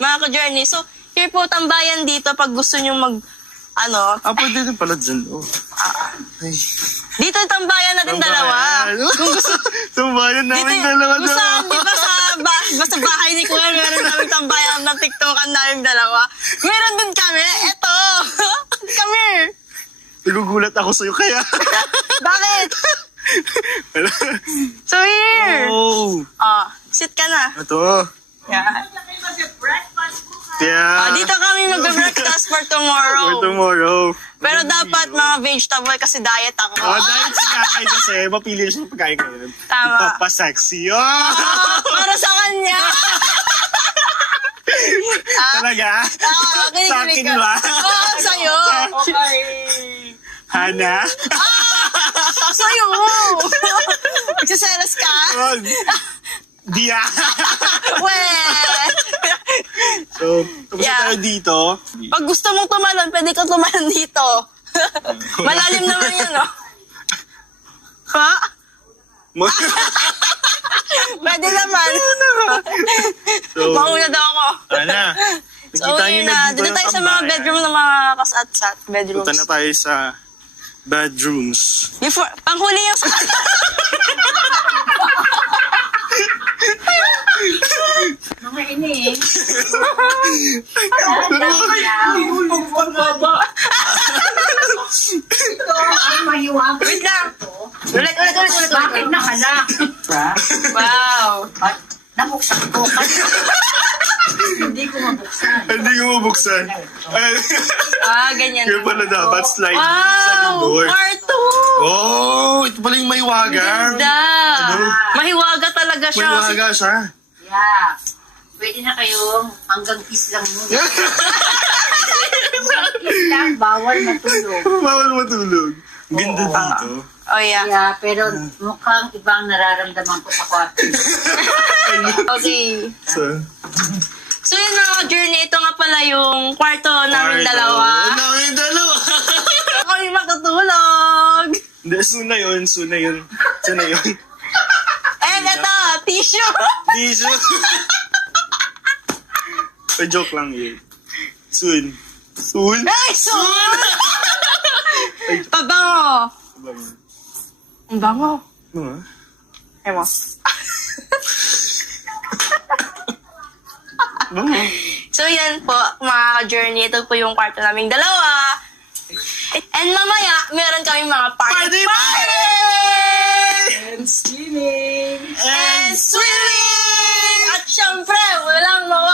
Mga ka-journey. So, here po tambayan dito pag gusto nyo Pwede din pala dyan. Oh. Ay. Dito tambayan natin dalawa. Kung gusto, Tambayan namin dalawa kung saan, di ba basta bahay ni Kuya, meron namin tambayan ng TikTokan namin dalawa. Meron din kami. Eto. Come here. Nagugulat ako sa'yo kaya. Bakit? So here. Oh. Sit ka na. Ito. Yeah. Yeah. Dito kami magbe-breakfast for tomorrow. For tomorrow. Pero dapat mga vegetable kasi diet ako. Dahil si Kakay kasi, mapili siya ng pagkain ngayon. Tama. Papasexy. Para sa kanya. Talaga? Sa akin ba? Sa'yo. Okay. Hana? Sa'yo. Magsiselos ka? Dia. We. So, tapos tayo dito. Pag gusto mong tumalon, pwede kang tumalon dito. Malalim naman yan, no? Ha? Pwede naman. So, Mauna daw ako. Ana. So, yun na. Dito tayo sa mga bedroom ng mga kasat-sat bedrooms. Punta na tayo sa bedrooms. Before, panghuli yung sa... Mga ini. Ito ay mahiwag. Wait lang. Ulit. Bakit nakalak? Wow. At nabuksan ko. Hindi ko mabuksan. Hindi ko mabuksan. Ganyan. Kaya pala dapat slide sa Wow! door. Kwarto! Oh, ito pala yung maywagang. Ganda! Mahiwaga talaga siya. Maywaga siya. Yeah. Pwede na kayong hanggang kiss lang muna. Kiss lang, bawal matulog. Bawal matulog. Ganda dito. Oh, yeah. Yeah, pero mukhang ibang nararamdaman ko sa kwarto. Okay. So, So, yun mga journey. Ito nga pala yung kwarto namin dalawa. Namin dalawa. Kami makatulog. Hindi, soon na yun. And ito, tissue. Tissue. Joke lang yun. Soon. Ay, soon! Pabango. Ang bango. Ewan. So, yan po, mga journey. Ito po yung kwarto naming dalawa. And mamaya, meron kami mga party! And swimming! And swimming! At syempre, walang mawala